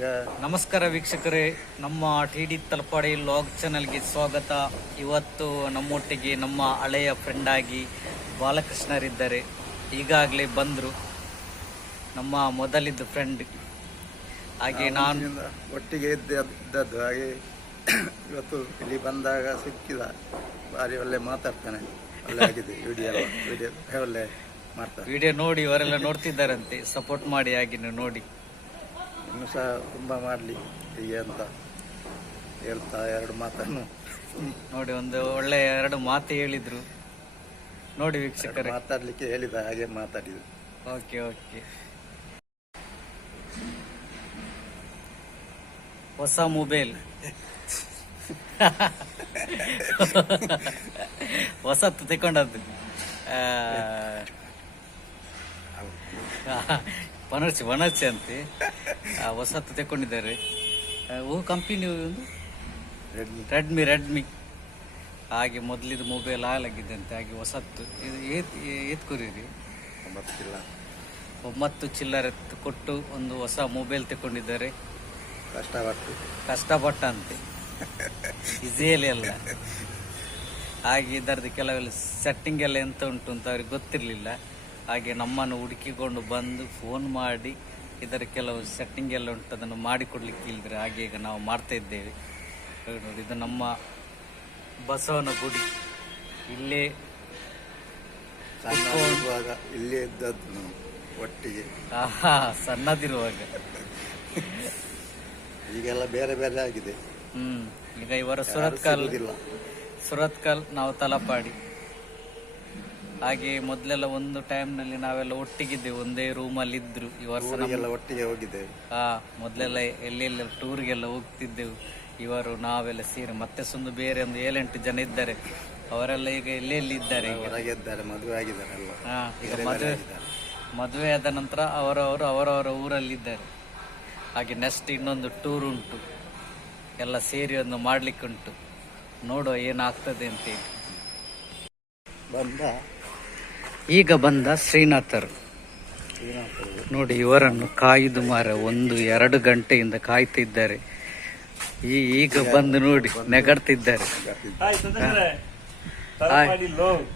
ಈಗ ನಮಸ್ಕಾರ ವೀಕ್ಷಕರೇ ನಮ್ಮ ಟಿ ಡಿ ತಲಪಾಡಿ ಲಾಗ್ ಚಾನಲ್ಗೆ ಸ್ವಾಗತ. ಇವತ್ತು ನಮ್ಮೊಟ್ಟಿಗೆ ನಮ್ಮ ಹಳೆಯ ಫ್ರೆಂಡ್ ಆಗಿ ಬಾಲಕೃಷ್ಣರಿದ್ದಾರೆ. ಈಗಾಗಲೇ ಬಂದರು. ನಮ್ಮ ಮೊದಲಿದ್ದ ಫ್ರೆಂಡ್ ಹಾಗೆ ನಾನು ಒಟ್ಟಿಗೆ ಇದ್ದ ಇದ್ದದ್ದು. ಹಾಗೆ ಇವತ್ತು ಇಲ್ಲಿ ಬಂದಾಗ ಸಿಕ್ಕಿದ. ಭಾರಿ ಒಳ್ಳೆ ಮಾತಾಡ್ತಾನೆ. ಒಳ್ಳೆ ಆಗಿದೆ ವಿಡಿಯೋ ವಿಡಿಯೋ ಒಳ್ಳೆ ಮಾಡ್ತಾರೆ ವಿಡಿಯೋ ನೋಡಿ ಇವರೆಲ್ಲ ನೋಡ್ತಿದ್ದಾರಂತೆ. ಸಪೋರ್ಟ್ ಮಾಡಿ ಹಾಗೆ ನೀವು ನೋಡಿ. ಇನ್ನು ಸಹ ತುಂಬ ಮಾಡಲಿ ಹೀಗೆ ಅಂತ ಹೇಳ್ತಾ ಎರಡು ಮಾತನ್ನು. ನೋಡಿ ಒಂದು ಒಳ್ಳೆ ಎರಡು ಮಾತು ಹೇಳಿದ್ರು. ನೋಡಿ ವೀಕ್ಷಕರೇ. ಮಾತಾಡಲಿಕ್ಕೆ ಹೇಳಿದ ಹಾಗೆ ಮಾತಾಡಿದ್ರು. Okay okay. ಹೊಸ ಮೊಬೈಲ್. ಹೊಸತ್ತು ತಗೊಂಡದ್ದು ಪನರ್ಚಿ ಪನರ್ಚಿ ಅಂತೆ. ಆ, ಹೊಸತ್ತು ತೆಕ್ಕೊಂಡಿದ್ದಾರೆ. ಓ ಕಂಪನಿ ಒಂದು? ರೆಡ್ಮಿ ರೆಡ್ಮಿ ರೆಡ್ಮಿ ಹಾಗೆ ಮೊದಲಿದ್ದು ಮೊಬೈಲ್ ಹಾಳಾಗಿದ್ದಂತೆ ಹಾಗೆ ಹೊಸತ್ತು ಇದು ಏತ್ ಏತ್ಕೊರಿರಿ ಒಂಬತ್ತು ಚಿಲ್ಲರೆ ಕೊಟ್ಟು ಒಂದು ಹೊಸ ಮೊಬೈಲ್ ತಗೊಂಡಿದ್ದಾರೆ ಕಷ್ಟಪಟ್ಟು. ಕಷ್ಟಪಟ್ಟಂತೆ ಈಸಿಯಲ್ಲಿ ಅಲ್ಲ. ಹಾಗೆ ಇದರದ್ದು ಕೆಲವೆಲ್ಲ ಸೆಟ್ಟಿಂಗ್ ಎಲ್ಲ ಎಂತ ಉಂಟು ಅಂತ ಅವ್ರಿಗೆ ಗೊತ್ತಿರಲಿಲ್ಲ. ಹಾಗೆ ನಮ್ಮನ್ನು ಹುಡುಕಿಕೊಂಡು ಬಂದು ಫೋನ್ ಮಾಡಿ ಇದರ ಕೆಲವು ಸೆಟ್ಟಿಂಗ್ ಎಲ್ಲ ಉಂಟು. ಅದನ್ನು ಮಾಡಿಕೊಡ್ಲಿಕ್ಕೆ ಇಲ್ದ್ರೆ ಹಾಗೆ ಈಗ ನಾವು ಮಾಡ್ತಾ ಇದ್ದೇವೆ. ನೋಡಿ ಇದು ನಮ್ಮ ಬಸವನ ಗುಡಿ. ಇಲ್ಲೇ ಸಣ್ಣ ಇರುವಾಗ ಇಲ್ಲೇ ಇದ್ದದ್ದು ನಾವು ಒಟ್ಟಿಗೆ. ಆಹಾ ಸಣ್ಣದಿರುವಾಗ. ಈಗೆಲ್ಲ ಬೇರೆ ಬೇರೆ ಆಗಿದೆ. ಹ್ಮ್ ಈಗ ಇವರ ಸುರತ್ಕಲ್. ಸುರತ್ಕಲ್ ನಾವು ತಲಪಾಡಿ. ಹಾಗೆ ಮೊದ್ಲೆಲ್ಲ ಒಂದು ಟೈಮ್ನಲ್ಲಿ ನಾವೆಲ್ಲ ಒಟ್ಟಿಗಿದ್ದೆವು ಒಂದೇ ರೂಮಲ್ಲಿ ಇದ್ರು. ಈ ವರ್ಷ ಒಟ್ಟಿಗೆ ಹೋಗಿದ್ದೇವೆ. ಹಾ ಮೊದಲೆಲ್ಲ ಎಲ್ಲೆಲ್ಲ ಟೂರ್ಗೆಲ್ಲ ಹೋಗ್ತಿದ್ದೆವು. ಇವರು ನಾವೆಲ್ಲ ಸೇರಿ ಮತ್ತೆ ಸುಂದು ಬೇರೆ ಒಂದು ಏಳೆಂಟು ಜನ ಇದ್ದಾರೆ. ಅವರೆಲ್ಲ ಈಗ ಎಲ್ಲೆಲ್ಲಿ ಇದ್ದಾರೆ ಹೊರಗೆ ಇದ್ದಾರೆ ಮದುವೆ ಆಗಿದ್ದಾರೆ ಎಲ್ಲ. ಹಾ ಈಗ ಬೇರೆ ಬೇರೆ ಮದುವೆ ಆಗಿದ್ದಾರೆ. ಮದುವೆ ಆದ ನಂತರ ಅವರವರು ಅವರವರ ಊರಲ್ಲಿದ್ದಾರೆ ಹಾಗೆ ನೆಕ್ಸ್ಟ್ ಇನ್ನೊಂದು ಟೂರ್ ಉಂಟು. ಎಲ್ಲ ಸೇರಿ ಒಂದು ಮಾಡ್ಲಿಕ್ಕೆ ಉಂಟು ನೋಡುವ ಏನಾಗ್ತದೆ ಅಂತೇಳಿ ಬಂದ ಈಗ ಬಂದ ಶ್ರೀನಾಥರು. ನೋಡಿ ಇವರನ್ನು ಕಾಯ್ದು ಮಾರ ಒಂದು ಎರಡು ಗಂಟೆಯಿಂದ ಕಾಯ್ತಿದ್ದಾರೆ. ಈ ಈಗ ಬಂದು ನೋಡಿ ನೆಗಡ್ತಿದ್ದಾರೆ.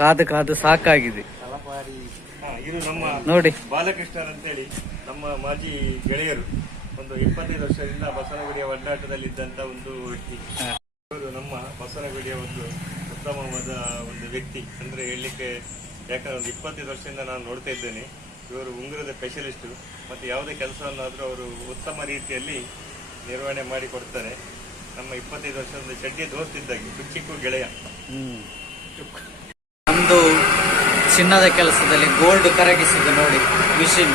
ಕಾದು ಕಾದು ಸಾಕಾಗಿದೆ. ನೋಡಿ. ಬಾಲಕೃಷ್ಣರ್ ಅಂತೇಳಿ ನಮ್ಮ ಮಾಜಿ ಗೆಳೆಯರು. ಒಂದು ಇಪ್ಪತ್ತೈದು ವರ್ಷದಿಂದ ಬಸವನಗುಡಿಯ ಒಡ್ಡಾಟದಲ್ಲಿದ್ದಂತ ಒಂದು ವ್ಯಕ್ತಿ. ನಮ್ಮ ಬಸವನಗುಡಿಯ ಒಂದು ಉತ್ತಮವಾದ ಒಂದು ವ್ಯಕ್ತಿ. ಅಂದ್ರೆ ಹೇಳಲಿಕ್ಕೆ ಯಾಕಂದ್ರೆ ಒಂದು ಇಪ್ಪತ್ತೈದು ವರ್ಷದಿಂದ ನಾನು ನೋಡ್ತಾ ಇದ್ದೇನೆ, ಇವರು ಉಂಗುರದ ಸ್ಪೆಷಲಿಸ್ಟು ಮತ್ತು ಯಾವುದೇ ಕೆಲಸವನ್ನಾದರೂ ಅವರು ಉತ್ತಮ ರೀತಿಯಲ್ಲಿ ನಿರ್ವಹಣೆ ಮಾಡಿ ಕೊಡ್ತಾರೆ. ನಮ್ಮ ಇಪ್ಪತ್ತೈದು ವರ್ಷದ ಚಡ್ಡಿ ದೋಸ್ತಿದ್ದಾಗಿ ಚಿಕ್ಕ ಗೆಳೆಯ. ಹ್ಮ್. ನಮ್ದು ಚಿನ್ನದ ಕೆಲಸದಲ್ಲಿ ಗೋಲ್ಡ್ ಕರಗಿಸಿದ್ದು ನೋಡಿ ಮಿಷಿನ್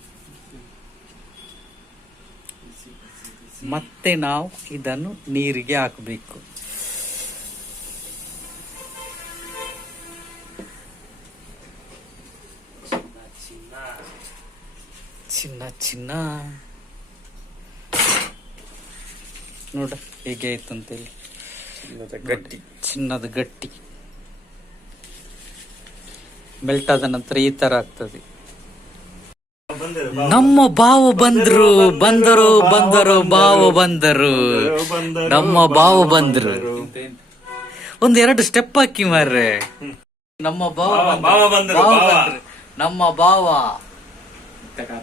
ಮತ್ತೆ ನಾವು ಇದನ್ನು ನೀರಿಗೆ ಹಾಕಬೇಕು. ಚಿನ್ನ ಚಿನ್ನ. ನೋಡ ಹೇಗೆ ಆಯ್ತು ಅಂತೇಳಿ. ಚಿನ್ನದ ಗಟ್ಟಿ. ಚಿನ್ನದ ಗಟ್ಟಿ. ಮೆಲ್ಟ್ ಆದ ನಂತರ ಈ ತರ ಆಗ್ತದೆ. ನಮ್ಮ ಬಾವು ಬಂದ್ರು ಬಂದರು ಬಂದರು ಬಾವು ಬಂದರು. ನಮ್ಮ ಬಾವು ಬಂದ್ರು. ಒಂದ್ ಎರಡು ಸ್ಟೆಪ್ ಹಾಕಿ ಮಾರ್ರೆ. ನಮ್ಮ ಬಾವ ಬಂದ್ರು. ನಮ್ಮ ಬಾವ.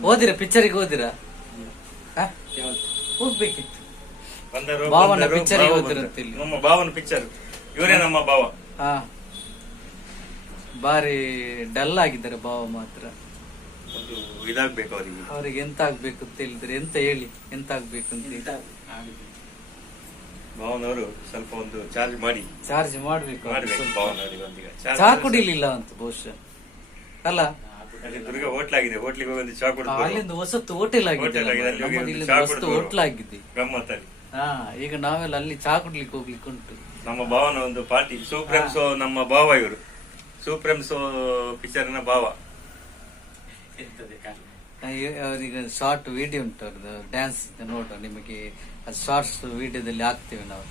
ಓದಿರ ಪಿಕ್ಚರಿಗೆ ಓದಿರ? ಹೋಗ್ಬೇಕಿತ್ತು. ಭಾವನ. ಅಂತ ಇಲ್ಲಿ. ನಮ್ಮ ಭಾವನ ಪಿಕ್ಚರ್ ಇವರೇ ನಮ್ಮ ಭಾವ ಹಾ. ಬಾರಿ ಡಲ್ ಆಗಿದ್ದಾರೆ ಭಾವ ಮಾತ್ರ. ಒಂದು ಇದಾಗ್ಬೇಕು ಅವರಿಗೆ. ಅವರಿಗೆ ಎಂತ ಆಗ್ಬೇಕು ಅಂತ ಹೇಳಿದ್ರೆ ಎಂತ ಹೇಳಿ ಎಂತ ಆಗ್ಬೇಕು ಅಂತ ಹೇಳಿ. ಭಾವನವರು ಸ್ವಲ್ಪ ಒಂದು ಚಾರ್ಜ್ ಮಾಡಿ. ಚಾರ್ಜ್ ಮಾಡ್ಬೇಕು ಮಾಡ್ಬೇಕು ಒಂದೀಗ. ಕುಡಿಲಿಲ್ಲ ಅಂತ ಬಹುಶಃ. ಅಲ್ಲ? ಅಲ್ಲಿ ದುರ್ಗ ಹೋಟ್ಲ್ ಆಗಿದೆ ಹೋಟ್ಲಿಗೆ ಹೋಗಿ ಒಂದು ಕುಡಿದು ಅಲ್ಲಿಂದ ಹೊಸತ್ತು ಹೋಟೆಲ್ ಆಗಿದೆ ಹೋಟೆಲ್ ಆಗಿದೆ ಅಲ್ಲಿ ಹೋಗಿ ಒಂದು ಹೊಸತು ಕುಡಿದು ಹೋಟ್ಲ್ ಆಗಿದೆ ಗಮ್ಮತ್ತಲ್ಲಿ. ಹಾ ಈಗ ನಾವೆಲ್ಲ ಅಲ್ಲಿ ಚಾ ಕುಡ್ಲಿಕ್ಕೆ ಹೋಗ್ಲಿಕ್ಕೆ ಉಂಟು. ನಮ್ಮ ಭಾವನ ಒಂದು ಪಾರ್ಟಿ. ಸೂಪ್ರೆಮ್ ಸೋ ನಮ್ಮ ಭಾವ ಇವರು. ಸೂಪ್ರೆಮ್ ಸೋ ಪಿಕ್ಚರ್ನ ಭಾವ. ಅವ್ರಿಗೆ ಶಾರ್ಟ್ ವಿಡಿಯೋ ಉಂಟು ಅವ್ರದ್ದು ಡ್ಯಾನ್ಸ್ ನೋಡುವ ನಿಮಗೆ ಶಾರ್ಟ್ಸ್ ವಿಡಿಯೋದಲ್ಲಿ ಹಾಕ್ತೇವೆ ನಾವು.